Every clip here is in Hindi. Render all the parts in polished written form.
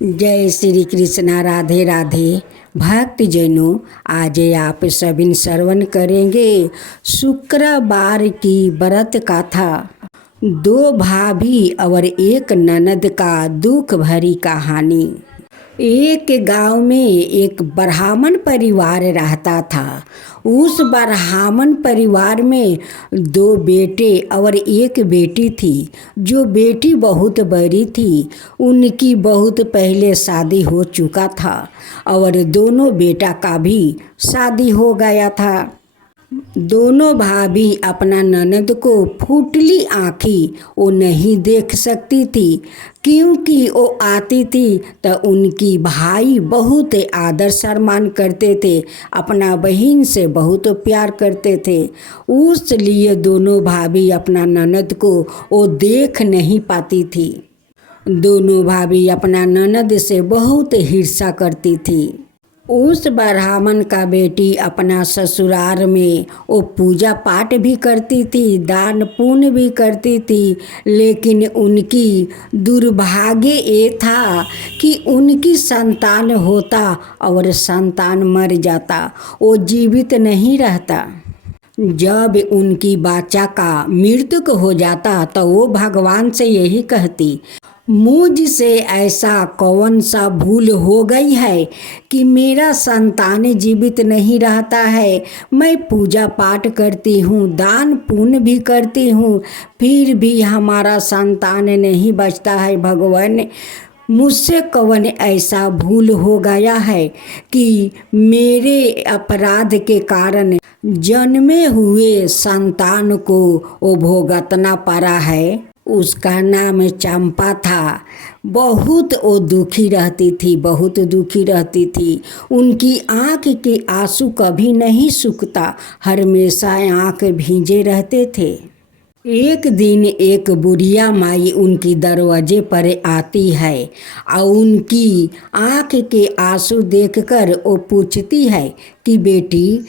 जय श्री कृष्णा। राधे राधे। भक्तजनों, आज आप सभी श्रवण करेंगे शुक्रवार की व्रत कथा। दो भाभी और एक ननद का दुख भरी कहानी। एक गांव में एक ब्राह्मण परिवार रहता था। उस ब्राह्मण परिवार में दो बेटे और एक बेटी थी। जो बेटी बहुत बड़ी थी, उनकी बहुत पहले शादी हो चुका था और दोनों बेटा का भी शादी हो गया था। दोनों भाभी अपना ननद को फुटली आँखी वो नहीं देख सकती थी, क्योंकि वो आती थी तो उनकी भाई बहुत आदर सम्मान करते थे, अपना बहन से बहुत प्यार करते थे। उस लिए दोनों भाभी अपना ननद को वो देख नहीं पाती थी। दोनों भाभी अपना ननद से बहुत ईर्ष्या करती थी। उस ब्राह्मण का बेटी अपना ससुराल में वो पूजा पाठ भी करती थी, दान पुण्य भी करती थी, लेकिन उनकी दुर्भाग्य ये था कि उनकी संतान होता और संतान मर जाता, वो जीवित नहीं रहता। जब उनकी बच्चा का मृत्यु हो जाता तो वो भगवान से यही कहती, मुझसे ऐसा कौन सा भूल हो गई है कि मेरा संतान जीवित नहीं रहता है। मैं पूजा पाठ करती हूँ, दान पुण्य भी करती हूँ, फिर भी हमारा संतान नहीं बचता है। भगवान, मुझसे कौन ऐसा भूल हो गया है कि मेरे अपराध के कारण जन्मे हुए संतान को वो भुगतना पड़ा है। उसका नाम चंपा था। बहुत वो दुखी रहती थी, बहुत दुखी रहती थी। उनकी आँख के आंसू कभी नहीं सूखता, हमेशा आँख भींजे रहते थे। एक दिन एक बुढ़िया माई उनकी दरवाजे पर आती है और उनकी आँख के आंसू देखकर वो पूछती है कि बेटी,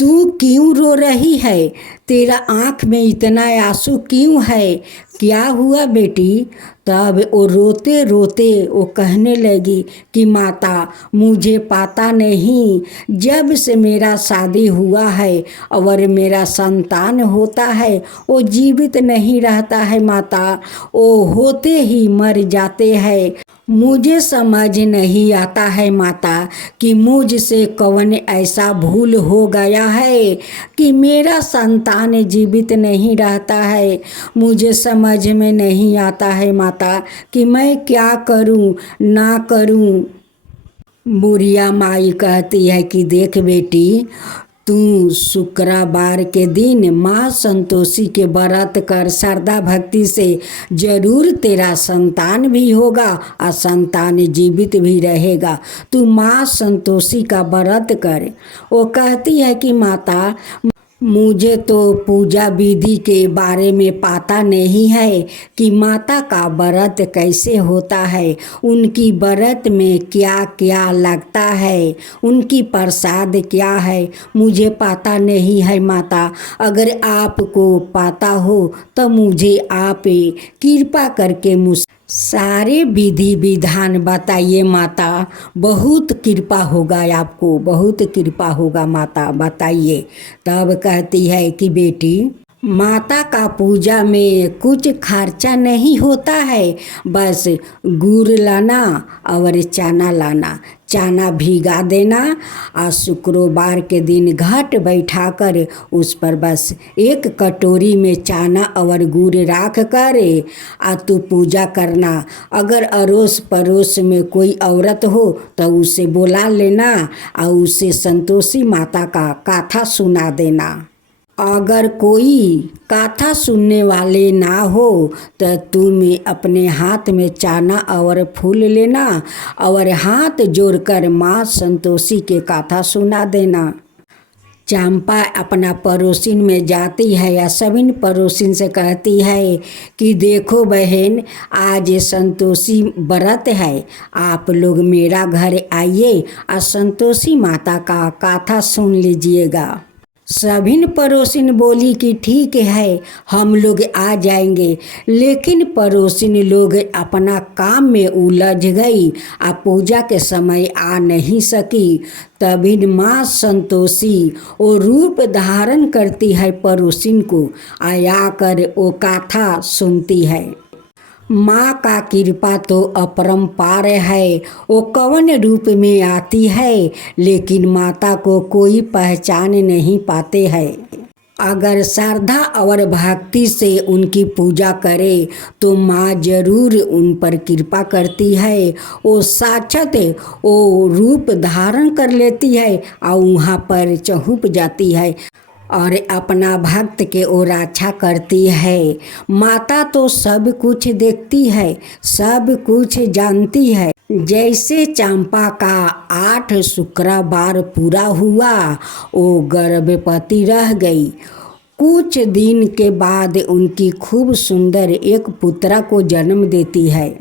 तू क्यों रो रही है? तेरा आँख में इतना आंसू क्यों है? क्या हुआ बेटी? तब वो रोते रोते वो कहने लगी कि माता, मुझे पता नहीं, जब से मेरा शादी हुआ है और मेरा संतान होता है वो जीवित नहीं रहता है माता, वो होते ही मर जाते हैं। मुझे समझ नहीं आता है माता कि मुझसे कौन ऐसा भूल हो गया है कि मेरा संतान जीवित नहीं रहता है। मुझे समझ में नहीं आता है माता कि मैं क्या करूं ना करूं। बुढ़िया माई कहती है कि देख बेटी, तू शुक्रवार के दिन माँ संतोषी के व्रत कर, श्रद्धा भक्ति से जरूर तेरा संतान भी होगा और संतान जीवित भी रहेगा। तू माँ संतोषी का व्रत कर। वो कहती है कि माता, मुझे तो पूजा विधि के बारे में पता नहीं है कि माता का व्रत कैसे होता है, उनकी व्रत में क्या क्या लगता है, उनकी प्रसाद क्या है, मुझे पता नहीं है माता। अगर आपको पता हो तो मुझे आप कृपा करके मुझ सारे विधि विधान बताइए माता, बहुत कृपा होगा आपको, बहुत कृपा होगा माता, बताइए। तब कहती है कि बेटी, माता का पूजा में कुछ खर्चा नहीं होता है, बस गुड़ लाना और चना लाना। चना भिगा देना और शुक्रवार के दिन घट बैठाकर उस पर बस एक कटोरी में चना और गुड़ रख कर आ तू पूजा करना। अगर अड़ोस पड़ोस में कोई औरत हो तो उसे बुला लेना और उसे संतोषी माता का कथा सुना देना। अगर कोई कथा सुनने वाले ना हो तो तुम अपने हाथ में चना और फूल लेना और हाथ जोड़कर माँ संतोषी के कथा सुना देना। चंपा अपना पड़ोसिन में जाती है या सभी पड़ोसिन से कहती है कि देखो बहन, आज संतोषी व्रत है, आप लोग मेरा घर आइए और संतोषी माता का कथा सुन लीजिएगा। सभिन पड़ोसिन बोली कि ठीक है, हम लोग आ जाएंगे। लेकिन पड़ोसिन लोग अपना काम में उलझ गई, पूजा के समय आ नहीं सकी। तभी माँ संतोषी वो रूप धारण करती है, पड़ोसिन को आया कर वो कथा सुनती है। माँ का कृपा तो अपरंपार है, वो कौन रूप में आती है, लेकिन माता को कोई पहचान नहीं पाते हैं। अगर श्रद्धा और भक्ति से उनकी पूजा करे तो माँ जरूर उन पर कृपा करती है। वो साक्षात वो रूप धारण कर लेती है और वहाँ पर चहुप जाती है और अपना भक्त के ओर रक्षा करती है। माता तो सब कुछ देखती है, सब कुछ जानती है। जैसे चंपा का 8 शुक्रवार पूरा हुआ, वो गर्भवती रह गई। कुछ दिन के बाद उनकी खूब सुंदर एक पुत्रा को जन्म देती है।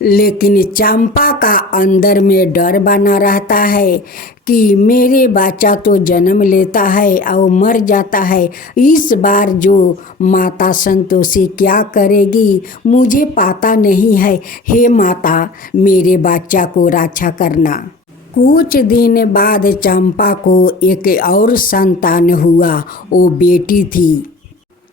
लेकिन चंपा का अंदर में डर बना रहता है कि मेरे बच्चा तो जन्म लेता है और मर जाता है, इस बार जो माता संतोषी क्या करेगी मुझे पता नहीं है। हे माता, मेरे बच्चा को रक्षा करना। कुछ दिन बाद चंपा को एक और संतान हुआ, वो बेटी थी।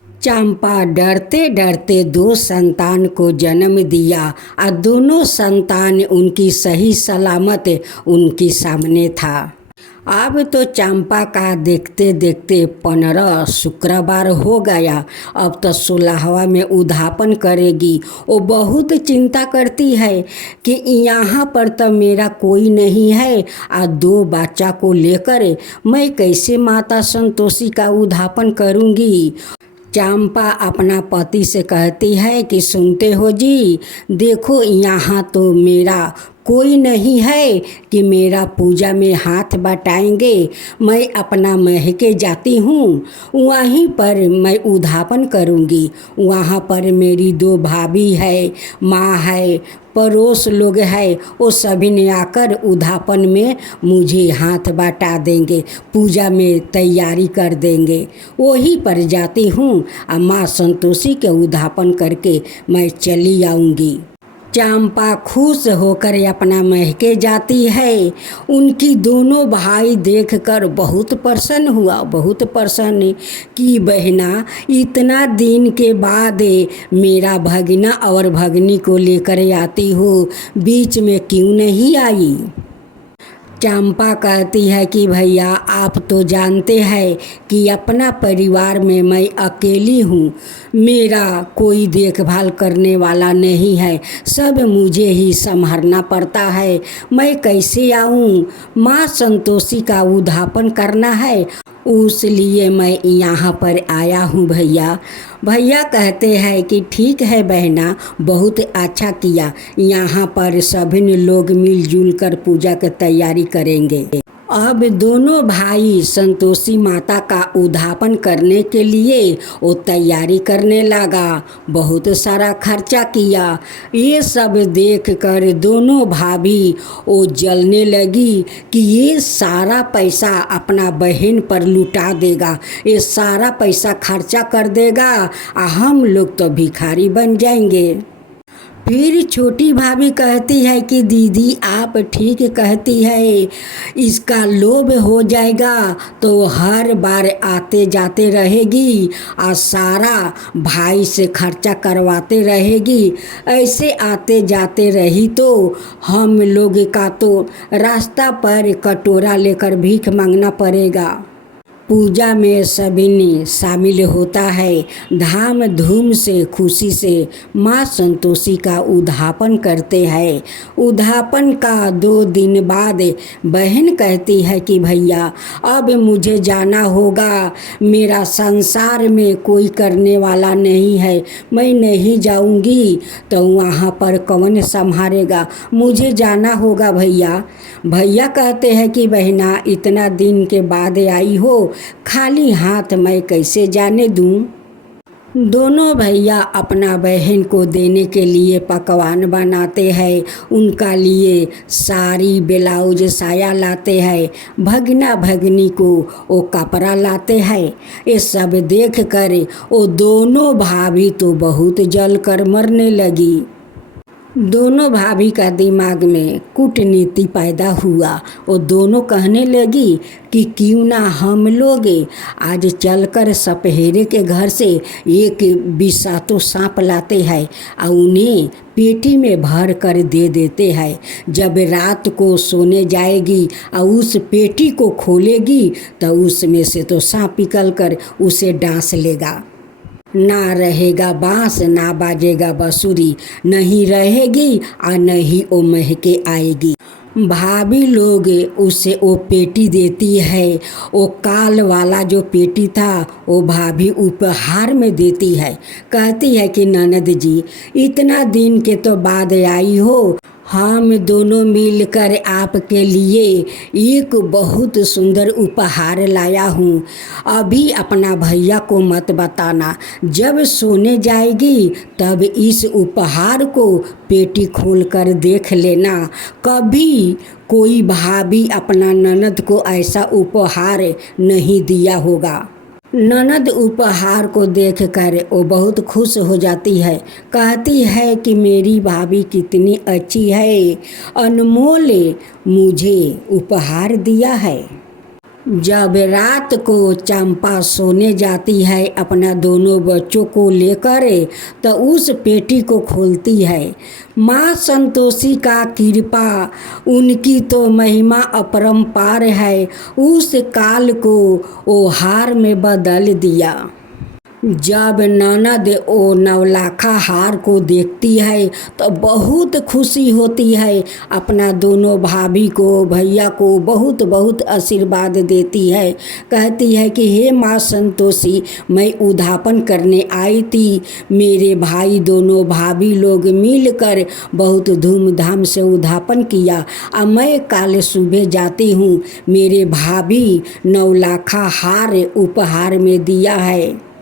चंपा डरते डरते 2 संतान को जन्म दिया और दोनों संतान उनकी सही सलामत उनके सामने था। अब तो चंपा का देखते देखते 15 शुक्रवार हो गया। अब तो 16वां में उद्यापन करेगी। वो बहुत चिंता करती है कि यहाँ पर तो मेरा कोई नहीं है और 2 बच्चा को लेकर मैं कैसे माता संतोषी का उद्यापन करूँगी। चंपा अपना पति से कहती है कि सुनते हो जी, देखो यहाँ तो मेरा कोई नहीं है कि मेरा पूजा में हाथ बटाएंगे। मैं अपना महके जाती हूँ, वहीं पर मैं उद्यापन करूँगी। वहाँ पर मेरी 2 भाभी है, माँ है, पड़ोस लोग है, वो सभी ने आकर उद्यापन में मुझे हाथ बटा देंगे, पूजा में तैयारी कर देंगे। वहीं पर जाती हूँ और माँ संतोषी के उद्यापन करके मैं चली आऊँगी। चंपा खुश होकर अपना महके जाती है। उनकी दोनों भाई देखकर बहुत प्रसन्न हुआ, बहुत प्रसन्न कि बहना इतना दिन के बाद मेरा भगना और भगनी को लेकर आती हो, बीच में क्यों नहीं आई। चंपा कहती है कि भैया आप तो जानते हैं कि अपना परिवार में मैं अकेली हूँ, मेरा कोई देखभाल करने वाला नहीं है, सब मुझे ही संभालना पड़ता है। मैं कैसे आऊँ, माँ संतोषी का उद्यापन करना है, उसलिए मैं यहाँ पर आया हूँ भैया। भैया कहते हैं कि ठीक है बहना, बहुत अच्छा किया, यहाँ पर सभी लोग मिलजुल कर पूजा की तैयारी करेंगे। अब दोनों भाई संतोषी माता का उद्यापन करने के लिए वो तैयारी करने लगा, बहुत सारा खर्चा किया। ये सब देखकर दोनों भाभी वो जलने लगी कि ये सारा पैसा अपना बहन पर लुटा देगा, ये सारा पैसा खर्चा कर देगा और हम लोग तो भिखारी बन जाएंगे। फिर छोटी भाभी कहती है कि दीदी आप ठीक कहती है, इसका लोभ हो जाएगा तो हर बार आते जाते रहेगी और सारा भाई से खर्चा करवाते रहेगी। ऐसे आते जाते रही तो हम लोग का तो रास्ता पर कटोरा लेकर भीख मांगना पड़ेगा। पूजा में सभी ने शामिल होता है, धाम धूम से खुशी से माँ संतोषी का उद्यापन करते हैं। उद्यापन का 2 दिन बाद बहन कहती है कि भैया अब मुझे जाना होगा, मेरा संसार में कोई करने वाला नहीं है, मैं नहीं जाऊंगी तो वहाँ पर कौन संभालेगा, मुझे जाना होगा भैया। भैया कहते हैं कि बहना इतना दिन के बाद आई हो, खाली हाथ मैं कैसे जाने दूँ। दोनों भैया अपना बहन को देने के लिए पकवान बनाते हैं। उनका लिए साड़ी ब्लाउज साया लाते हैं। भगना भगनी को वो कपड़ा लाते हैं। ये सब देख कर वो दोनों भाभी तो बहुत जल कर मरने लगी। दोनों भाभी का दिमाग में कूटनीति पैदा हुआ। वो दोनों कहने लगी कि क्यों ना हम लोग आज चलकर सपहेरे के घर से एक बिसातो सांप लाते हैं और उन्हें पेटी में भर कर दे देते हैं। जब रात को सोने जाएगी और उस पेटी को खोलेगी तो उसमें से तो सांप निकल कर उसे डांस लेगा। ना रहेगा बांस ना बाजेगा बांसुरी, नहीं रहेगी और नहीं वो महके आएगी। भाभी लोग उसे वो पेटी देती है। वो काल वाला जो पेटी था वो भाभी उपहार में देती है। कहती है कि ननद जी, इतना दिन के तो बाद आई हो, हम दोनों मिलकर आपके लिए एक बहुत सुंदर उपहार लाया हूँ। अभी अपना भैया को मत बताना, जब सोने जाएगी तब इस उपहार को पेटी खोलकर देख लेना। कभी कोई भाभी अपना ननद को ऐसा उपहार नहीं दिया होगा। ननद उपहार को देखकर वो बहुत खुश हो जाती है। कहती है कि मेरी भाभी कितनी अच्छी है, अनमोल मुझे उपहार दिया है। जब रात को चंपा सोने जाती है अपना दोनों बच्चों को लेकर तो उस पेटी को खोलती है। माँ संतोषी का कृपा, उनकी तो महिमा अपरंपार है। उस काल को वो हार में बदल दिया। जब ननद ओ नवलाखा हार को देखती है तो बहुत खुशी होती है। अपना दोनों भाभी को भैया को बहुत बहुत आशीर्वाद देती है। कहती है कि हे माँ संतोषी, मैं उद्यापन करने आई थी। मेरे भाई दोनों भाभी लोग मिलकर बहुत धूमधाम से उद्यापन किया। अब मैं कल सुबह जाती हूँ। मेरे भाभी नवलाखा हार उपहार में दिया है।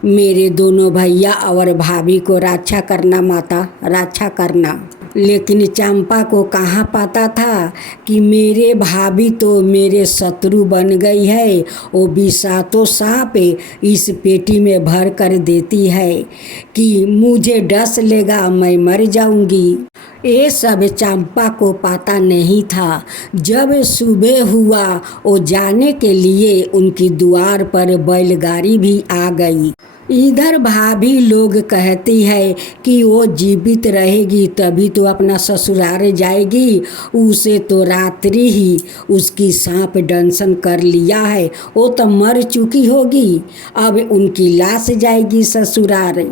मेरे दोनों भैया और भाभी को रक्षा करना माता, रक्षा करना। लेकिन चंपा को कहाँ पता था कि मेरे भाभी तो मेरे शत्रु बन गई है। वो बिसातो सांप इस पेटी में भर कर देती है कि मुझे डस लेगा, मैं मर जाऊंगी। ये सब चंपा को पता नहीं था। जब सुबह हुआ वो जाने के लिए उनकी द्वार पर बैलगाड़ी भी आ गई। इधर भाभी लोग कहती है कि वो जीवित रहेगी तभी तो अपना ससुराल जाएगी। उसे तो रात्रि ही उसकी सांप दंशन कर लिया है, वो तो मर चुकी होगी। अब उनकी लाश जाएगी ससुराल।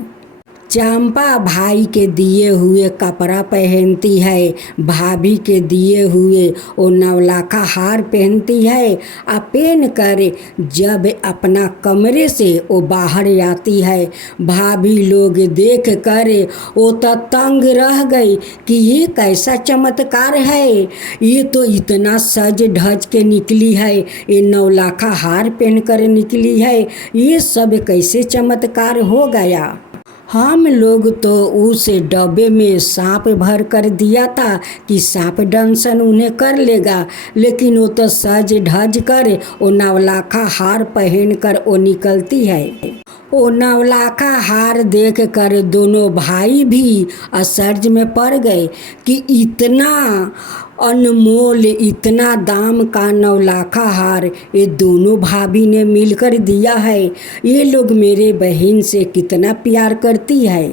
चंपा भाई के दिए हुए कपड़ा पहनती है, भाभी के दिए हुए वो नवलाखा हार पहनती है। और पहन कर जब अपना कमरे से वो बाहर आती है, भाभी लोग देख कर वो तो तंग रह गई कि ये कैसा चमत्कार है। ये तो इतना सज धज के निकली है, ये नवलाखा हार पहन कर निकली है, ये सब कैसे चमत्कार हो गया। हम लोग तो उस डब्बे में सांप भर कर दिया था कि सांप दंशन उन्हें कर लेगा, लेकिन वो तो सज धज कर वो नवलाखा हार पहन कर वो निकलती है। वो नवलाखा हार देख कर दोनों भाई भी आश्चर्य में पड़ गए कि इतना अनमोल, इतना दाम का नवलाखा हार ये दोनों भाभी ने मिलकर दिया है। ये लोग मेरे बहन से कितना प्यार करती है।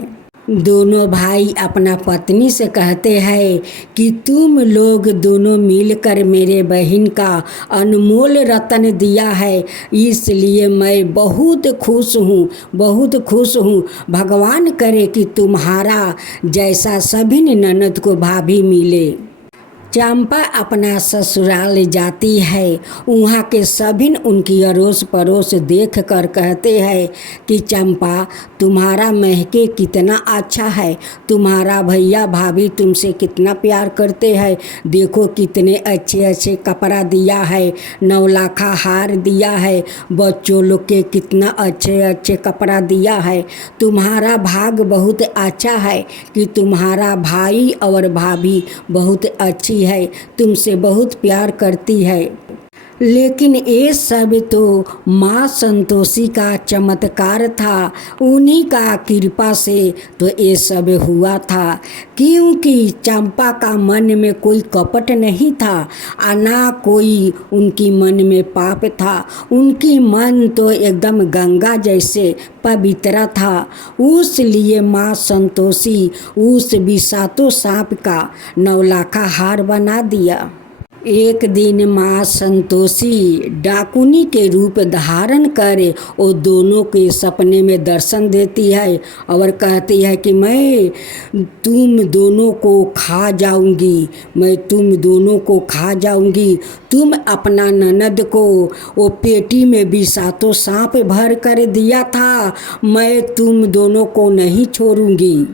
दोनों भाई अपना पत्नी से कहते हैं कि तुम लोग दोनों मिलकर मेरे बहन का अनमोल रतन दिया है, इसलिए मैं बहुत खुश हूँ, बहुत खुश हूँ। भगवान करे कि तुम्हारा जैसा सभी ननद को भाभी मिले। चंपा अपना ससुराल जाती है। वहाँ के सभी उनकी अड़ोस पड़ोस देख कर कहते हैं कि चंपा तुम्हारा महके कितना अच्छा है, तुम्हारा भैया भाभी तुमसे कितना प्यार करते हैं, देखो कितने अच्छे अच्छे कपड़ा दिया है, 9 लाखा हार दिया है, बच्चों लोग के कितना अच्छे अच्छे कपड़ा दिया है। तुम्हारा भाग बहुत अच्छा है कि तुम्हारा भाई और भाभी बहुत अच्छी है, तुमसे बहुत प्यार करती है। लेकिन ये सब तो माँ संतोषी का चमत्कार था, उन्हीं का कृपा से तो ये सब हुआ था। क्योंकि चंपा का मन में कोई कपट नहीं था और ना कोई उनकी मन में पाप था। उनकी मन तो एकदम गंगा जैसे पवित्र था। उसलिए माँ संतोषी उस विषातु सांप का 9 लाखा हार बना दिया। एक दिन माँ संतोषी डाकुनी के रूप धारण कर वो दोनों के सपने में दर्शन देती है और कहती है कि मैं तुम दोनों को खा जाऊंगी, मैं तुम दोनों को खा जाऊंगी। तुम अपना ननद को वो पेटी में विषातु सांप भर कर दिया था, मैं तुम दोनों को नहीं छोड़ूंगी।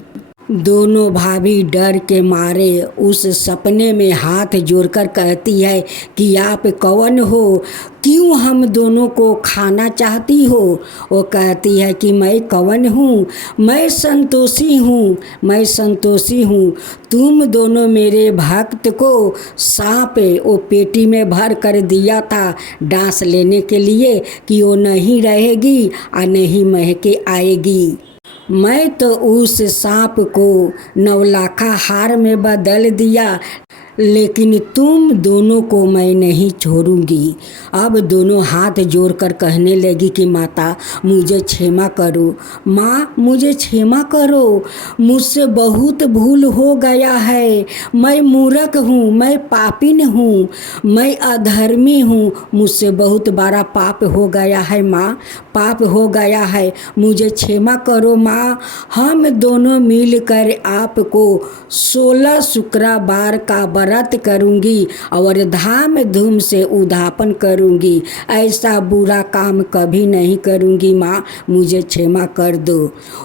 दोनों भाभी डर के मारे उस सपने में हाथ जोड़कर कहती है कि आप कौन हो, क्यों हम दोनों को खाना चाहती हो। वो कहती है कि मैं कौन हूँ, मैं संतोषी हूँ, मैं संतोषी हूँ। तुम दोनों मेरे भक्त को सांप वो पेटी में भर कर दिया था डांस लेने के लिए कि वो नहीं रहेगी और नहीं महके आएगी। मैं तो उस सांप को 9 लाखा हार में बदल दिया, लेकिन तुम दोनों को मैं नहीं छोड़ूंगी। अब दोनों हाथ जोड़कर कहने लगी कि माता मुझे क्षमा करो, माँ मुझे क्षमा करो, मुझसे बहुत भूल हो गया है, मैं मूर्ख हूँ, मैं पापिन हूँ, मैं अधर्मी हूँ, मुझसे बहुत बड़ा पाप हो गया है माँ, पाप हो गया है, मुझे क्षमा करो माँ। हम दोनों मिलकर आपको 16 शुक्रवार का व्रत करूंगी और धाम धूम से उद्यापन करूंगी, ऐसा बुरा काम कभी नहीं करूंगी माँ, मुझे क्षमा कर दो।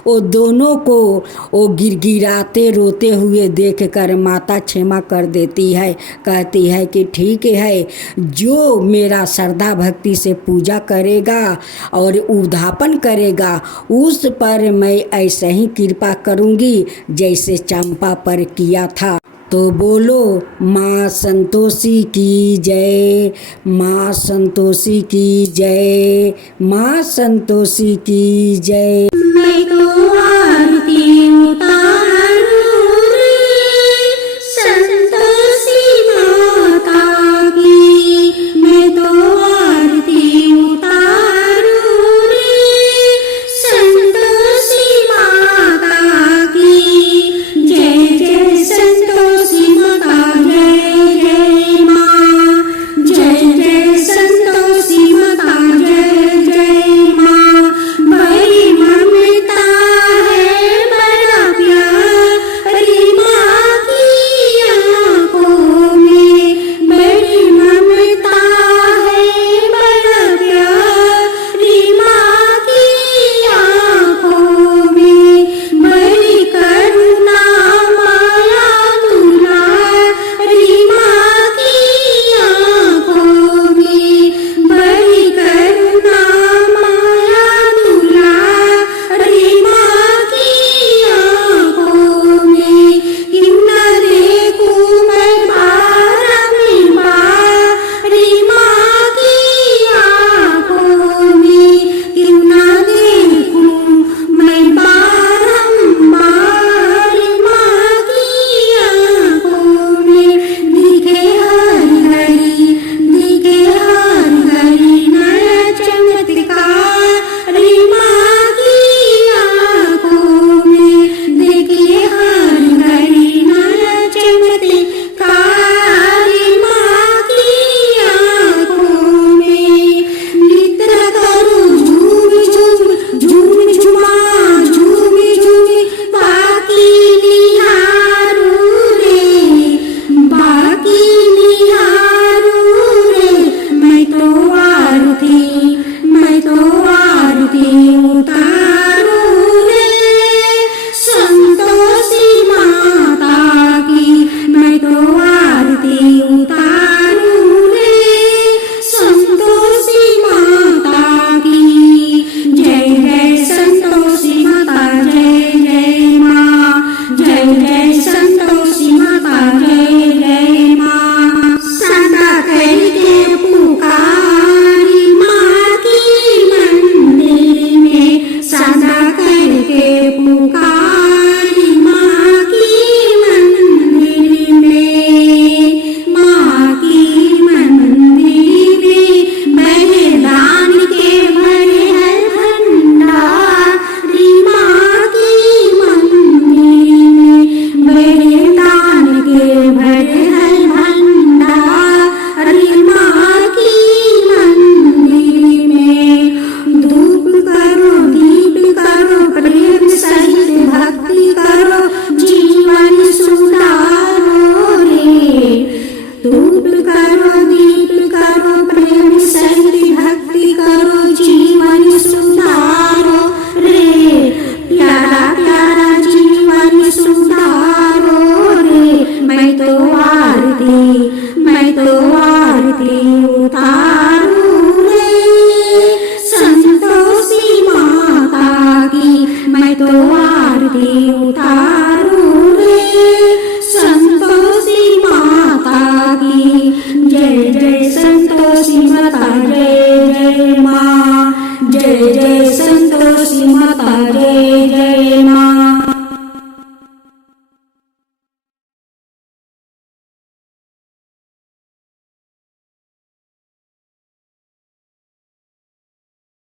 वो दोनों को वो गिड़गिड़ाते रोते हुए देखकर माता क्षमा कर देती है, कहती है कि ठीक है, जो मेरा श्रद्धा भक्ति से पूजा करेगा और उद्यापन करेगा उस पर मैं ऐसे ही कृपा करूंगी जैसे चंपा पर किया था। तो बोलो माँ संतोषी की जय, माँ संतोषी की जय, माँ संतोषी की जय। मैं तो आरती उतारूं रे संतोषी माता की, मैं तो आरती उतारूं रे संतोषी माता की। जय जय संतोषी माता, जय जय माँ, जय जय संतोषी माता, जय जय माँ। बड़ी ममता आरती उतारूं रे संतोषी माता की जय जय संतोषी माता जय जय माँ।